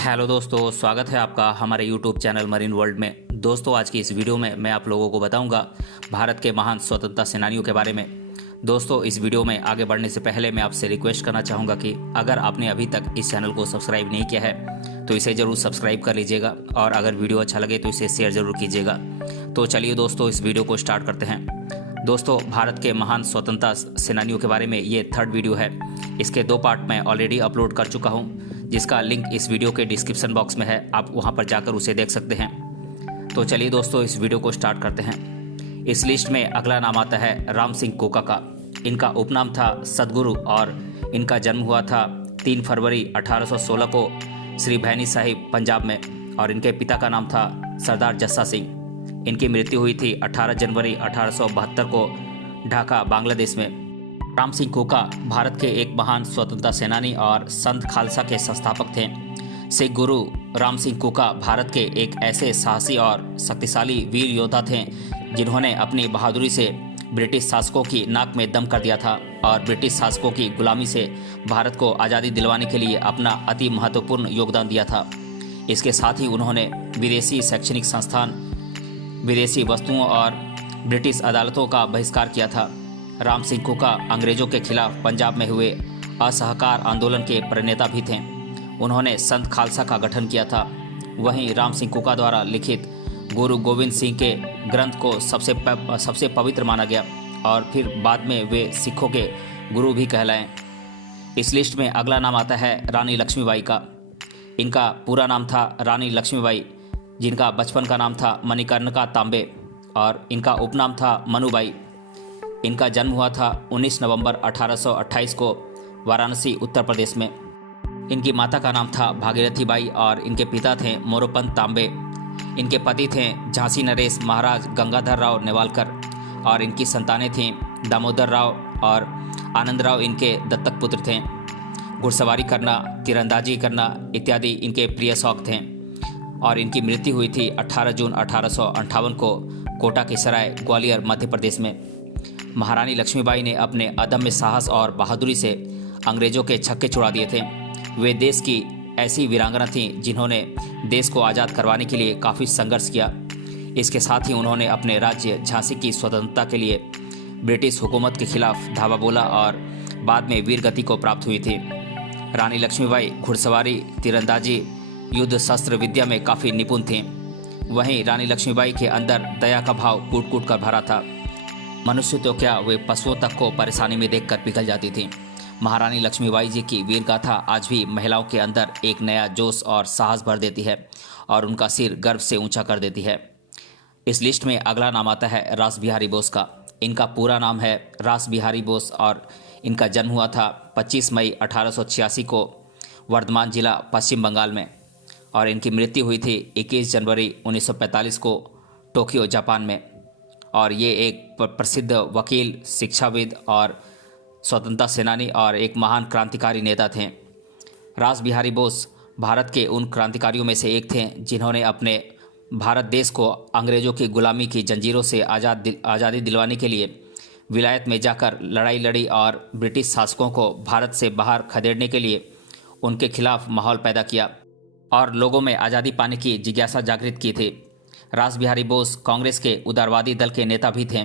Hello दोस्तों, स्वागत है आपका हमारे यूट्यूब चैनल मरीन वर्ल्ड में। दोस्तों, आज की इस वीडियो में मैं आप लोगों को बताऊंगा भारत के महान स्वतंत्रता सेनानियों के बारे में। दोस्तों, इस वीडियो में आगे बढ़ने से पहले मैं आपसे रिक्वेस्ट करना चाहूँगा कि अगर आपने अभी तक इस चैनल को सब्सक्राइब नहीं किया है तो इसे ज़रूर सब्सक्राइब कर लीजिएगा और अगर वीडियो अच्छा लगे तो इसे शेयर ज़रूर कीजिएगा। तो चलिए दोस्तों, इस वीडियो को स्टार्ट करते हैं। दोस्तों, भारत के महान स्वतंत्रता सेनानियों के बारे में ये थर्ड वीडियो है। इसके 2 पार्ट मैं ऑलरेडी अपलोड कर चुका हूँ, जिसका लिंक इस वीडियो के डिस्क्रिप्शन बॉक्स में है। आप वहां पर जाकर उसे देख सकते हैं। तो चलिए दोस्तों, इस वीडियो को स्टार्ट करते हैं। इस लिस्ट में अगला नाम आता है राम सिंह कोका का। इनका उपनाम था सदगुरु और इनका जन्म हुआ था 3 फरवरी 1816 को श्री भैनी साहिब, पंजाब में, और इनके पिता का नाम था सरदार जस्सा सिंह। इनकी मृत्यु हुई थी 18 जनवरी 1872 को ढाका, बांग्लादेश में। राम सिंह कोका भारत के एक महान स्वतंत्रता सेनानी और संत खालसा के संस्थापक थे। सिख गुरु राम सिंह कोका भारत के एक ऐसे साहसी और शक्तिशाली वीर योद्धा थे जिन्होंने अपनी बहादुरी से ब्रिटिश शासकों की नाक में दम कर दिया था और ब्रिटिश शासकों की गुलामी से भारत को आज़ादी दिलवाने के लिए अपना अति महत्वपूर्ण योगदान दिया था। इसके साथ ही उन्होंने विदेशी शैक्षणिक संस्थान, विदेशी वस्तुओं और ब्रिटिश अदालतों का बहिष्कार किया था। राम सिंह कोका अंग्रेजों के खिलाफ पंजाब में हुए असहकार आंदोलन के प्रणेता भी थे। उन्होंने संत खालसा का गठन किया था। वहीं राम सिंह कोका द्वारा लिखित गुरु गोविंद सिंह के ग्रंथ को सबसे पवित्र माना गया और फिर बाद में वे सिखों के गुरु भी कहलाए। इस लिस्ट में अगला नाम आता है रानी लक्ष्मीबाई का। इनका पूरा नाम था रानी लक्ष्मीबाई, जिनका बचपन का नाम था मणिकर्णिका तांबे और इनका उपनाम था मनुबाई। इनका जन्म हुआ था 19 नवंबर 1828 को वाराणसी, उत्तर प्रदेश में। इनकी माता का नाम था भागीरथी बाई और इनके पिता थे मोरोपंत तांबे। इनके पति थे झांसी नरेश महाराज गंगाधर राव नेवालकर और इनकी संतानें थीं दामोदर राव और आनंद राव। इनके दत्तक पुत्र थे। घुड़सवारी करना, तीरंदाजी करना इत्यादि इनके प्रिय शौक थे और इनकी मृत्यु हुई थी 18 जून 1858 को कोटा के सराय, ग्वालियर, मध्य प्रदेश में। महारानी लक्ष्मीबाई ने अपने अदम्य साहस और बहादुरी से अंग्रेजों के छक्के छुड़ा दिए थे। वे देश की ऐसी वीरांगना थीं जिन्होंने देश को आज़ाद करवाने के लिए काफ़ी संघर्ष किया। इसके साथ ही उन्होंने अपने राज्य झांसी की स्वतंत्रता के लिए ब्रिटिश हुकूमत के खिलाफ धावा बोला और बाद में वीर गति को प्राप्त हुई थी। रानी लक्ष्मीबाई घुड़सवारी, तीरंदाजी, युद्ध शस्त्र विद्या में काफ़ी निपुण थीं। वहीं रानी लक्ष्मीबाई के अंदर दया का भाव कूट कूट कर भरा था। मनुष्य तो क्या, वे पशुओं तक को परेशानी में देखकर पिघल जाती थीं। महारानी लक्ष्मीबाई जी की वीर गाथा आज भी महिलाओं के अंदर एक नया जोश और साहस भर देती है और उनका सिर गर्व से ऊंचा कर देती है। इस लिस्ट में अगला नाम आता है रास बिहारी बोस का। इनका पूरा नाम है रास बिहारी बोस और इनका जन्म हुआ था 25 मई 1886 को वर्धमान जिला, पश्चिम बंगाल में, और इनकी मृत्यु हुई थी 21 जनवरी 1945 को टोक्यो, जापान में। और ये एक प्रसिद्ध वकील, शिक्षाविद और स्वतंत्रता सेनानी और एक महान क्रांतिकारी नेता थे। रास बिहारी बोस भारत के उन क्रांतिकारियों में से एक थे जिन्होंने अपने भारत देश को अंग्रेजों की गुलामी की जंजीरों से आज़ादी दिलवाने के लिए विलायत में जाकर लड़ाई लड़ी और ब्रिटिश शासकों को भारत से बाहर खदेड़ने के लिए उनके खिलाफ माहौल पैदा किया और लोगों में आज़ादी पाने की जिज्ञासा जागृत की थी। रास बिहारी बोस कांग्रेस के उदारवादी दल के नेता भी थे।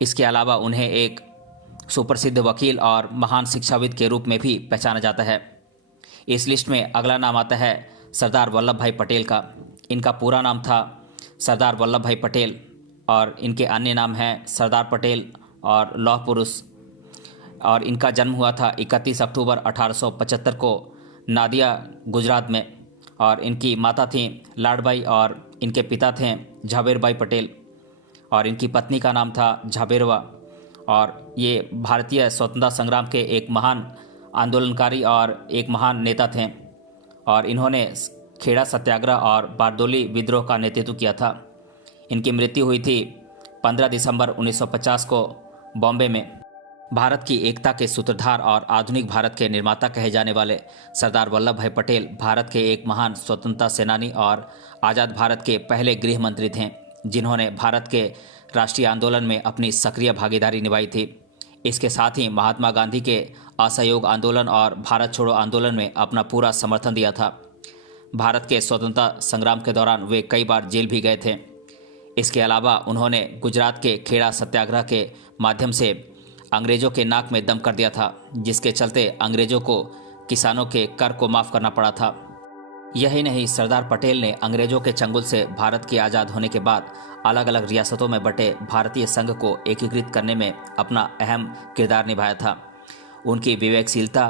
इसके अलावा उन्हें एक सुप्रसिद्ध वकील और महान शिक्षाविद के रूप में भी पहचाना जाता है। इस लिस्ट में अगला नाम आता है सरदार वल्लभ भाई पटेल का। इनका पूरा नाम था सरदार वल्लभ भाई पटेल और इनके अन्य नाम हैं सरदार पटेल और लौह पुरुष, और इनका जन्म हुआ था 31 अक्टूबर 1875 को नादिया, गुजरात में, और इनकी माता थीं लाडबाई और इनके पिता थे झाबेरबाई पटेल और इनकी पत्नी का नाम था झाबेरवा। और ये भारतीय स्वतंत्रता संग्राम के एक महान आंदोलनकारी और एक महान नेता थे और इन्होंने खेड़ा सत्याग्रह और बारदोली विद्रोह का नेतृत्व किया था। इनकी मृत्यु हुई थी 15 दिसंबर 1950 को बॉम्बे में। भारत की एकता के सूत्रधार और आधुनिक भारत के निर्माता कहे जाने वाले सरदार वल्लभ भाई पटेल भारत के एक महान स्वतंत्रता सेनानी और आज़ाद भारत के पहले गृह मंत्री थे जिन्होंने भारत के राष्ट्रीय आंदोलन में अपनी सक्रिय भागीदारी निभाई थी। इसके साथ ही महात्मा गांधी के असहयोग आंदोलन और भारत छोड़ो आंदोलन में अपना पूरा समर्थन दिया था। भारत के स्वतंत्रता संग्राम के दौरान वे कई बार जेल भी गए थे। इसके अलावा उन्होंने गुजरात के खेड़ा सत्याग्रह के माध्यम से अंग्रेज़ों के नाक में दम कर दिया था, जिसके चलते अंग्रेज़ों को किसानों के कर को माफ़ करना पड़ा था। यही नहीं, सरदार पटेल ने अंग्रेज़ों के चंगुल से भारत के आज़ाद होने के बाद अलग अलग रियासतों में बटे भारतीय संघ को एकीकृत करने में अपना अहम किरदार निभाया था। उनकी विवेकशीलता,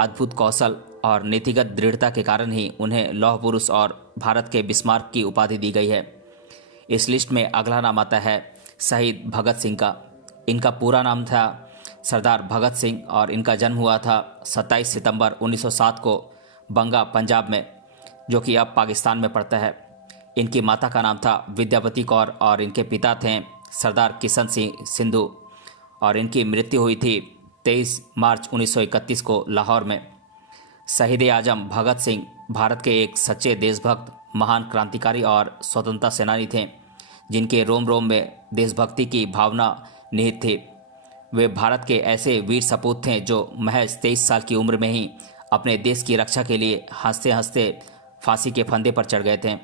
अद्भुत कौशल और नीतिगत दृढ़ता के कारण ही उन्हें लौह पुरुष और भारत के बिस्मार्क की उपाधि दी गई है। इस लिस्ट में अगला नाम आता है शहीद भगत सिंह का। इनका पूरा नाम था सरदार भगत सिंह और इनका जन्म हुआ था 27 सितंबर 1907 को बंगा, पंजाब में, जो कि अब पाकिस्तान में पड़ता है। इनकी माता का नाम था विद्यापति कौर और इनके पिता थे सरदार किशन सिंह सिंधु और इनकी मृत्यु हुई थी 23 मार्च 1931 को लाहौर में। शहीद आजम भगत सिंह भारत के एक सच्चे देशभक्त, महान क्रांतिकारी और स्वतंत्रता सेनानी थे, जिनके रोम रोम में देशभक्ति की भावना निहित थी। वे भारत के ऐसे वीर सपूत थे जो महज 23 साल की उम्र में ही अपने देश की रक्षा के लिए हंसते हंसते फांसी के फंदे पर चढ़ गए थे।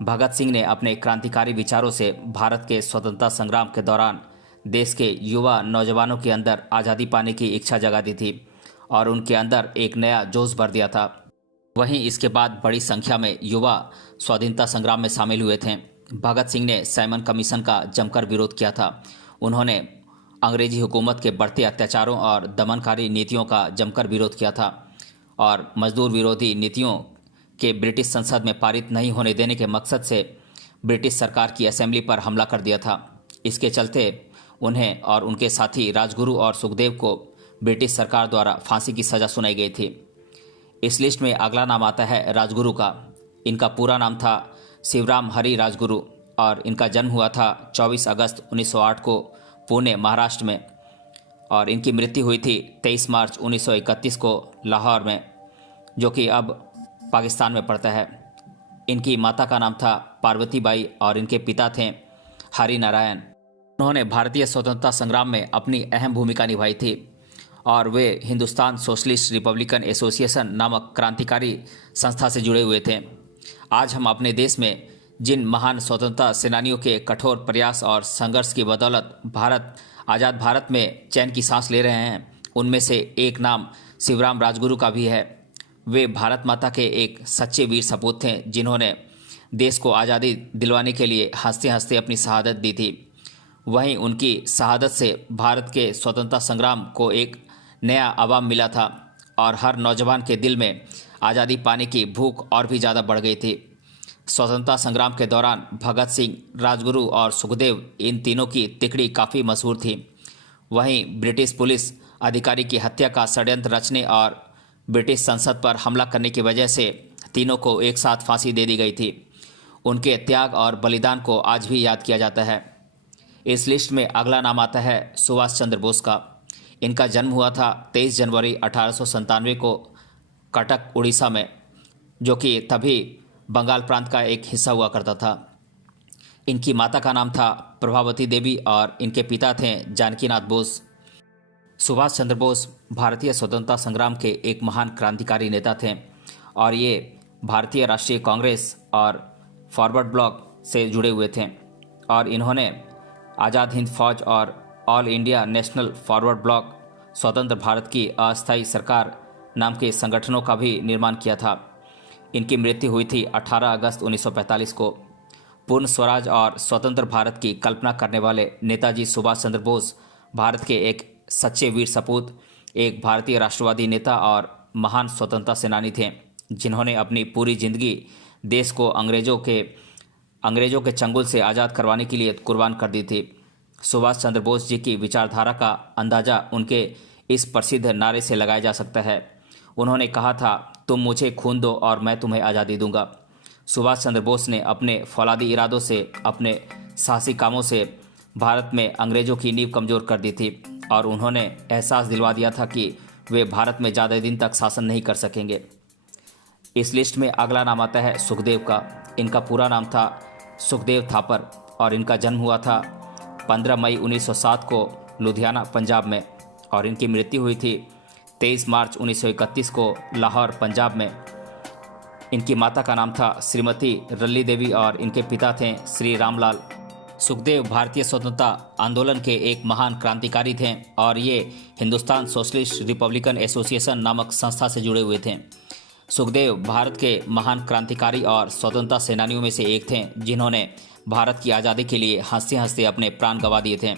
भगत सिंह ने अपने क्रांतिकारी विचारों से भारत के स्वतंत्रता संग्राम के दौरान देश के युवा नौजवानों के अंदर आज़ादी पाने की इच्छा जगा दी थी और उनके अंदर एक नया जोश भर दिया था। वहीं इसके बाद बड़ी संख्या में युवा स्वाधीनता संग्राम में शामिल हुए थे। भगत सिंह ने साइमन कमीशन का जमकर विरोध किया था। उन्होंने अंग्रेजी हुकूमत के बढ़ते अत्याचारों और दमनकारी नीतियों का जमकर विरोध किया था और मजदूर विरोधी नीतियों के ब्रिटिश संसद में पारित नहीं होने देने के मकसद से ब्रिटिश सरकार की असेंबली पर हमला कर दिया था। इसके चलते उन्हें और उनके साथी राजगुरु और सुखदेव को ब्रिटिश सरकार द्वारा फांसी की सज़ा सुनाई गई थी। इस लिस्ट में अगला नाम आता है राजगुरु का। इनका पूरा नाम था शिवराम हरि राजगुरु और इनका जन्म हुआ था 24 अगस्त 1908 को पुणे, महाराष्ट्र में और इनकी मृत्यु हुई थी 23 मार्च 1931 को लाहौर में, जो कि अब पाकिस्तान में पड़ता है। इनकी माता का नाम था पार्वती बाई और इनके पिता थे हरि नारायण। उन्होंने भारतीय स्वतंत्रता संग्राम में अपनी अहम भूमिका निभाई थी और वे हिंदुस्तान सोशलिस्ट रिपब्लिकन एसोसिएशन नामक क्रांतिकारी संस्था से जुड़े हुए थे। आज हम अपने देश में जिन महान स्वतंत्रता सेनानियों के कठोर प्रयास और संघर्ष की बदौलत आज़ाद भारत में चैन की सांस ले रहे हैं, उनमें से एक नाम शिवराम राजगुरु का भी है। वे भारत माता के एक सच्चे वीर सपूत थे, जिन्होंने देश को आज़ादी दिलवाने के लिए हंसते हंसते अपनी शहादत दी थी। वहीं उनकी शहादत से भारत के स्वतंत्रता संग्राम को एक नया आवाम मिला था और हर नौजवान के दिल में आज़ादी पाने की भूख और भी ज़्यादा बढ़ गई थी। स्वतंत्रता संग्राम के दौरान भगत सिंह, राजगुरु और सुखदेव, इन तीनों की तिकड़ी काफ़ी मशहूर थी। वहीं ब्रिटिश पुलिस अधिकारी की हत्या का षड्यंत्र रचने और ब्रिटिश संसद पर हमला करने की वजह से तीनों को एक साथ फांसी दे दी गई थी। उनके त्याग और बलिदान को आज भी याद किया जाता है। इस लिस्ट में अगला नाम आता है सुभाष चंद्र बोस का। इनका जन्म हुआ था 23 जनवरी 1897 को कटक, उड़ीसा में, जो कि तभी बंगाल प्रांत का एक हिस्सा हुआ करता था। इनकी माता का नाम था प्रभावती देवी और इनके पिता थे जानकीनाथ बोस। सुभाष चंद्र बोस भारतीय स्वतंत्रता संग्राम के एक महान क्रांतिकारी नेता थे और ये भारतीय राष्ट्रीय कांग्रेस और फॉरवर्ड ब्लॉक से जुड़े हुए थे और इन्होंने आज़ाद हिंद फौज और all India national forward block, स्वतंत्र भारत की अस्थायी सरकार नाम के संगठनों का भी निर्माण किया था। इनकी मृत्यु हुई थी 18 अगस्त 1945 को। पूर्ण स्वराज और स्वतंत्र भारत की कल्पना करने वाले नेताजी सुभाष चंद्र बोस भारत के एक सच्चे वीर सपूत, एक भारतीय राष्ट्रवादी नेता और महान स्वतंत्रता सेनानी थे, जिन्होंने अपनी पूरी जिंदगी देश को अंग्रेजों के चंगुल से आज़ाद करवाने के लिए कुर्बान कर दी थी। सुभाष चंद्र बोस जी की विचारधारा का अंदाज़ा उनके इस प्रसिद्ध नारे से लगाया जा सकता है। उन्होंने कहा था, तुम मुझे खून दो और मैं तुम्हें आज़ादी दूंगा। सुभाष चंद्र बोस ने अपने फौलादी इरादों से, अपने साहसी कामों से भारत में अंग्रेजों की नींव कमज़ोर कर दी थी और उन्होंने एहसास दिलवा दिया था कि वे भारत में ज़्यादा दिन तक शासन नहीं कर सकेंगे। इस लिस्ट में अगला नाम आता है सुखदेव का। इनका पूरा नाम था सुखदेव थापर और इनका जन्म हुआ था 15 मई 1907 को लुधियाना, पंजाब में और इनकी मृत्यु हुई थी 23 मार्च 1931 को लाहौर, पंजाब में। इनकी माता का नाम था श्रीमती रल्ली देवी और इनके पिता थे श्री रामलाल। सुखदेव भारतीय स्वतंत्रता आंदोलन के एक महान क्रांतिकारी थे और ये हिंदुस्तान सोशलिस्ट रिपब्लिकन एसोसिएशन नामक संस्था से जुड़े हुए थे। सुखदेव भारत के महान क्रांतिकारी और स्वतंत्रता सेनानियों में से एक थे जिन्होंने भारत की आज़ादी के लिए हंसते हंसते अपने प्राण गंवा दिए थे।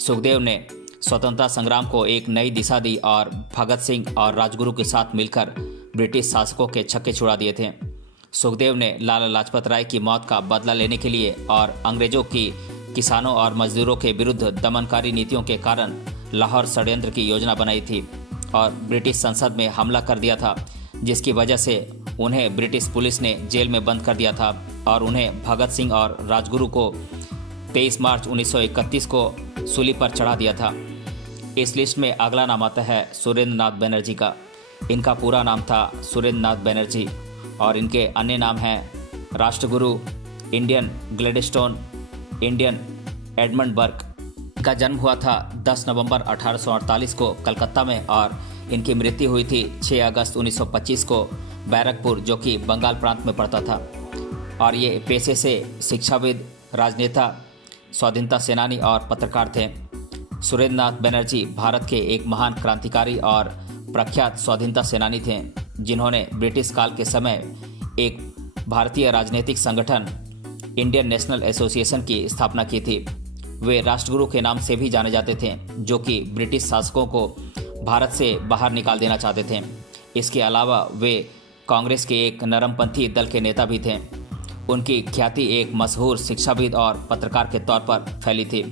सुखदेव ने स्वतंत्रता संग्राम को एक नई दिशा दी और भगत सिंह और राजगुरु के साथ मिलकर ब्रिटिश शासकों के छक्के छुड़ा दिए थे। सुखदेव ने लाला लाजपत राय की मौत का बदला लेने के लिए और अंग्रेजों की किसानों और मजदूरों के विरुद्ध दमनकारी नीतियों के कारण लाहौर षड्यंत्र की योजना बनाई थी और ब्रिटिश संसद में हमला कर दिया था, जिसकी वजह से उन्हें ब्रिटिश पुलिस ने जेल में बंद कर दिया था और उन्हें भगत सिंह और राजगुरु को 23 मार्च 1931 को सूली पर चढ़ा दिया था। इस लिस्ट में अगला नाम आता है सुरेंद्र नाथ बनर्जी का। इनका पूरा नाम था सुरेंद्र नाथ बनर्जी और इनके अन्य नाम हैं Rashtraguru, Indian Gladstone, Indian Edmund Burke. इनका जन्म हुआ था 10 नवंबर 1848 को कलकत्ता में और इनकी मृत्यु हुई थी 6 अगस्त 1925 को बैरकपुर, जो कि बंगाल प्रांत में पड़ता था। और ये पेशे से शिक्षाविद, राजनेता, स्वाधीनता सेनानी और पत्रकार थे। सुरेंद्र नाथ बनर्जी भारत के एक महान क्रांतिकारी और प्रख्यात स्वाधीनता सेनानी थे जिन्होंने ब्रिटिश काल के समय एक भारतीय राजनीतिक संगठन इंडियन नेशनल एसोसिएशन की स्थापना की थी। वे राष्ट्रगुरु के नाम से भी जाने जाते थे, जो कि ब्रिटिश शासकों को भारत से बाहर निकाल देना चाहते थे। इसके अलावा वे कांग्रेस के एक नरमपंथी दल के नेता भी थे। उनकी ख्याति एक मशहूर शिक्षाविद और पत्रकार के तौर पर फैली थी।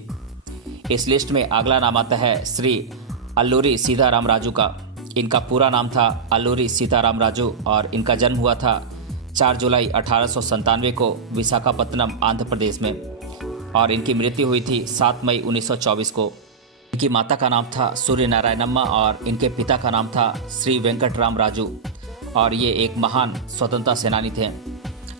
इस लिस्ट में अगला नाम आता है श्री अल्लूरी सीताराम राजू का। इनका पूरा नाम था अल्लूरी सीताराम राजू और इनका जन्म हुआ था 4 जुलाई 1897 को विशाखापत्तनम, आंध्र प्रदेश में और इनकी मृत्यु हुई थी 7 मई 1924 को। इनकी माता का नाम था सूर्य नारायणम्मा और इनके पिता का नाम था श्री वेंकटराम राजू और ये एक महान स्वतंत्रता सेनानी थे।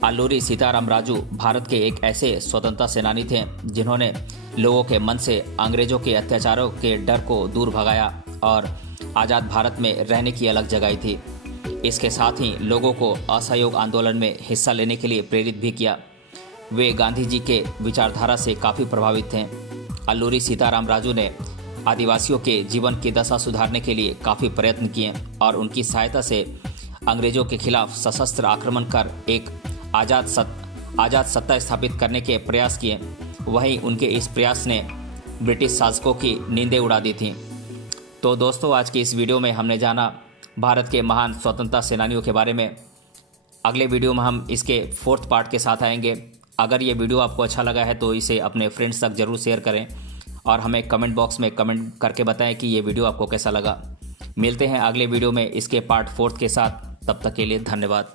अल्लूरी सीताराम राजू भारत के एक ऐसे स्वतंत्रता सेनानी थे जिन्होंने लोगों के मन से अंग्रेजों के अत्याचारों के डर को दूर भगाया और आज़ाद भारत में रहने की अलग जगाई थी। इसके साथ ही लोगों को असहयोग आंदोलन में हिस्सा लेने के लिए प्रेरित भी किया। वे गांधी जी के विचारधारा से काफ़ी प्रभावित थे। अल्लूरी सीताराम राजू ने आदिवासियों के जीवन की दशा सुधारने के लिए काफ़ी प्रयत्न किए और उनकी सहायता से अंग्रेजों के खिलाफ सशस्त्र आक्रमण कर एक आज़ाद सत्ता स्थापित करने के प्रयास किए। वहीं उनके इस प्रयास ने ब्रिटिश शासकों की नींदें उड़ा दी थीं। तो दोस्तों, आज की इस वीडियो में हमने जाना भारत के महान स्वतंत्रता सेनानियों के बारे में। अगले वीडियो में हम इसके 4th पार्ट के साथ आएंगे। अगर ये वीडियो आपको अच्छा लगा है तो इसे अपने फ्रेंड्स तक ज़रूर शेयर करें और हमें कमेंट बॉक्स में कमेंट करके बताएं कि ये वीडियो आपको कैसा लगा। मिलते हैं अगले वीडियो में इसके पार्ट 4 के साथ। तब तक के लिए धन्यवाद।